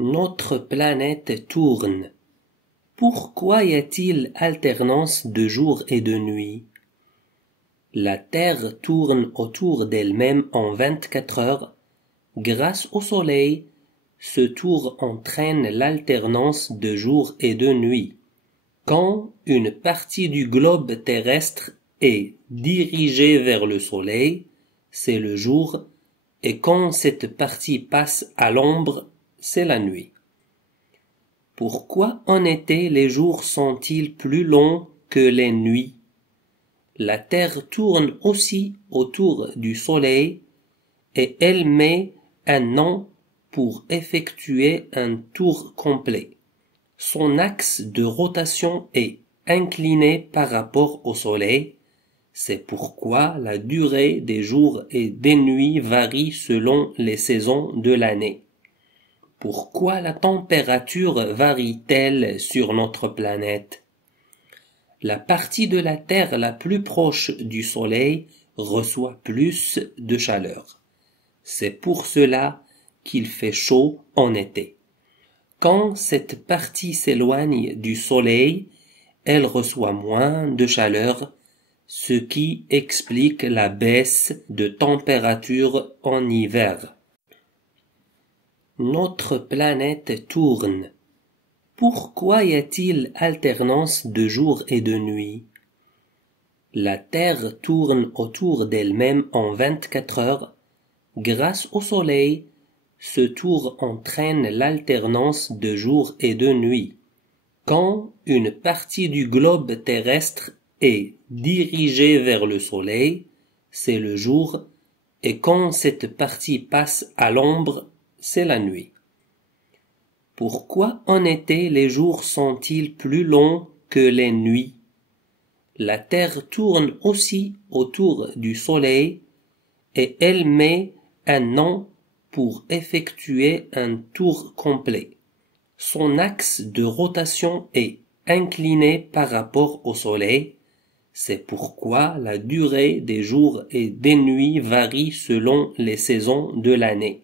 Notre planète tourne. Pourquoi y a-t-il alternance de jour et de nuit? La Terre tourne autour d'elle-même en 24 heures. Grâce au Soleil, ce tour entraîne l'alternance de jour et de nuit. Quand une partie du globe terrestre est dirigée vers le Soleil, c'est le jour, et quand cette partie passe à l'ombre, c'est la nuit. Pourquoi en été les jours sont-ils plus longs que les nuits? La Terre tourne aussi autour du Soleil et elle met un an pour effectuer un tour complet. Son axe de rotation est incliné par rapport au Soleil. C'est pourquoi la durée des jours et des nuits varie selon les saisons de l'année. Pourquoi la température varie-t-elle sur notre planète? La partie de la Terre la plus proche du Soleil reçoit plus de chaleur. C'est pour cela qu'il fait chaud en été. Quand cette partie s'éloigne du Soleil, elle reçoit moins de chaleur, ce qui explique la baisse de température en hiver. Notre planète tourne. Pourquoi y a-t-il alternance de jour et de nuit? La Terre tourne autour d'elle-même en 24 heures. Grâce au Soleil, ce tour entraîne l'alternance de jour et de nuit. Quand une partie du globe terrestre est dirigée vers le Soleil, c'est le jour, et quand cette partie passe à l'ombre, c'est la nuit. Pourquoi en été les jours sont-ils plus longs que les nuits? La Terre tourne aussi autour du Soleil et elle met un an pour effectuer un tour complet. Son axe de rotation est incliné par rapport au Soleil. C'est pourquoi la durée des jours et des nuits varie selon les saisons de l'année.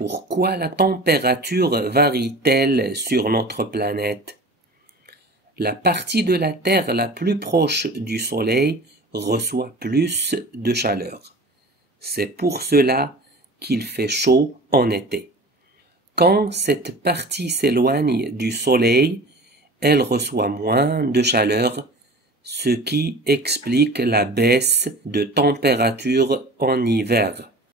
Pourquoi la température varie-t-elle sur notre planète? La partie de la Terre la plus proche du Soleil reçoit plus de chaleur. C'est pour cela qu'il fait chaud en été. Quand cette partie s'éloigne du Soleil, elle reçoit moins de chaleur, ce qui explique la baisse de température en hiver.